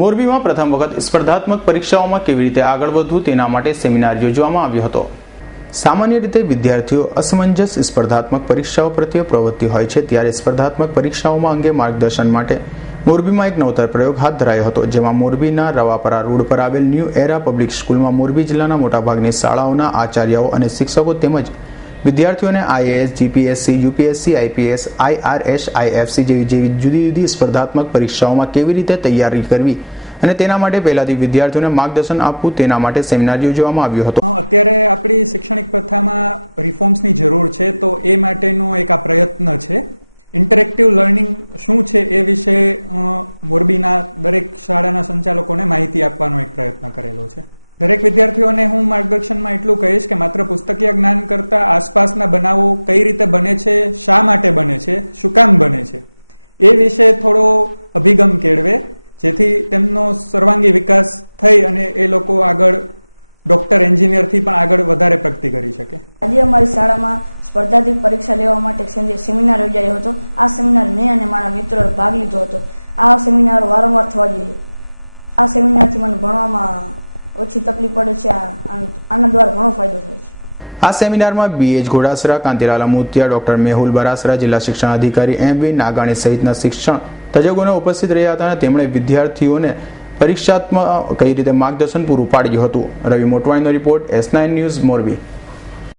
મોરબીમાં પ્રથમ વખત સ્પર્ધાત્મક પરીક્ષાઓમાં કેવી રીતે આગળ વધવું તેના માટે સેમિનાર યોજવામાં આવ્યો હતો। સામાન્ય રીતે વિદ્યાર્થીઓ અસમંજસ સ્પર્ધાત્મક પરીક્ષાઓ પ્રત્યે પ્રવૃત્તિ હોય છે, ત્યારે સ્પર્ધાત્મક પરીક્ષાઓમાં અંગે માર્ગદર્શન માટે મોરબીમાં એક નવતર પ્રયોગ હાથ ધરાયો હતો, જેમાં મોરબીના રવાપરા રોડ પર આવેલ ન્યૂ એરા પબ્લિક સ્કૂલમાં મોરબી જિલ્લાના મોટાભાગની શાળાઓના આચાર્યો અને શિક્ષકો તેમજ વિદ્યાર્થીઓને IAS, GPSC, UPSC, IPS, IRS, IFC જેવી જુદી જુદી સ્પર્ધાત્મક પરીક્ષાઓમાં કેવી રીતે તૈયારી કરવી અને તેના માટે પહેલાથી વિદ્યાર્થીઓને માર્ગદર્શન આપવું તેના માટે સેમિનાર યોજવામાં આવ્યો હતો। અત્યારે આપણી શૈક્ષણિક પ્રથામાં રિફોર્મ્સની જરૂર છે, તો એ માટેનો એક આ પ્રયત્ન છે। ઇન્ટરેક્ટિવ લર્નિંગ શું છે એ વિશે મોરબીના દરેક શાળાના સંચાલકોને માહિતી આપવાનો એક પ્રયત્ન કરેલો છે। દરેક વિદ્યાર્થીઓને હું માર્ગદર્શનમાં એટલું કહીશ કે માત્ર પુસ્તકીય જ્ઞાન કરતા આસપાસના બનાવો કઈ રીતે બને છે, શા માટે બને છે, શું કામ બને છે, એ વિશે થોડો અભિગમ કેળવે, જેથી તેમનો સર્વાંગી વિકાસ થઈ અને એ લોકો આગળ ડોક્ટર, એન્જિનિયરથી પણ આગળ વધારે પ્રગતિ કરી શકે। આજે અમારી શાળામાં સ્પર્ધાત્મક પરીક્ષા લેવા માટે સેમિનાર યોજાયો હતો। આ સેમિનાર મેં અને મારા મિત્રોએ ભાગ લીધો હતો। આ સેમિનાર વારંવાર થવા જોઈએ। આ સેમિનારથી મને ભણવામાં ઓછી તકલીફ પડે છે, આના દ્વારા ઘણો ફાયદો થાય છે। આ સેમિનારમાં બીએચ ઘોડાસરા, કાંતિલાલ મુતિયા, ડોક્ટર મેહુલ બરાસરા, જિલ્લા શિક્ષણ અધિકારી એમ.વી. નાગાણી સહિતના શિક્ષણ તજજ્ઞોને ઉપસ્થિત રહ્યા હતા અને તેમણે વિદ્યાર્થીઓને પરીક્ષાત્મક કઈ રીતે માર્ગદર્શન પૂરું પાડ્યું હતું। રવિ મોટવાણીનો રિપોર્ટ, S9 ન્યૂઝ, મોરબી।